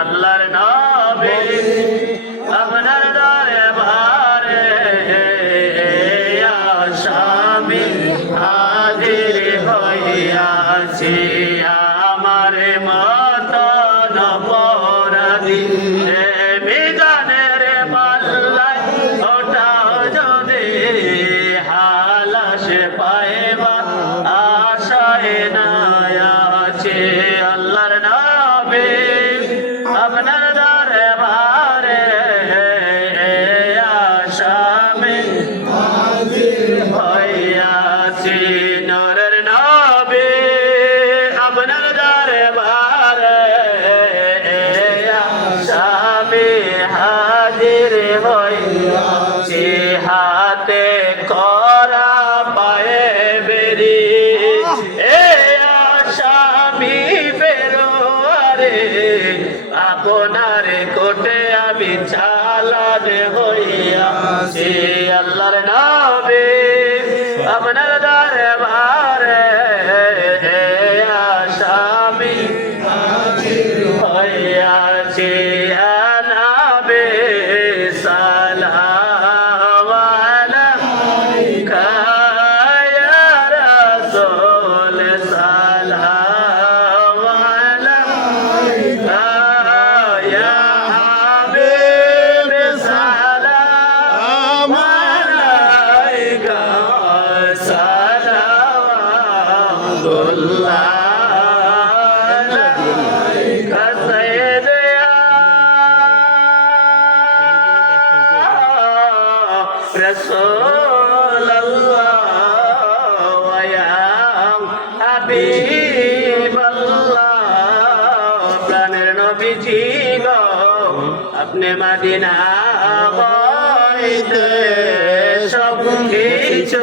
আল্লাহর নামে আপনার দরে ভারে আসামি হাজির হইয়াছি। সোনারে কোটে আমি ছালা দে হইয়া رسول الله ويا حبيب الله প্রাণের নবী ছিল আপনি মাদিনা বইতে সব কিছু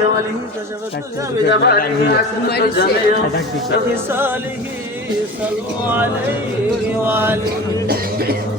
جوله كشفت بجماله حسن الجميع وفي صلوا عليه وعليه.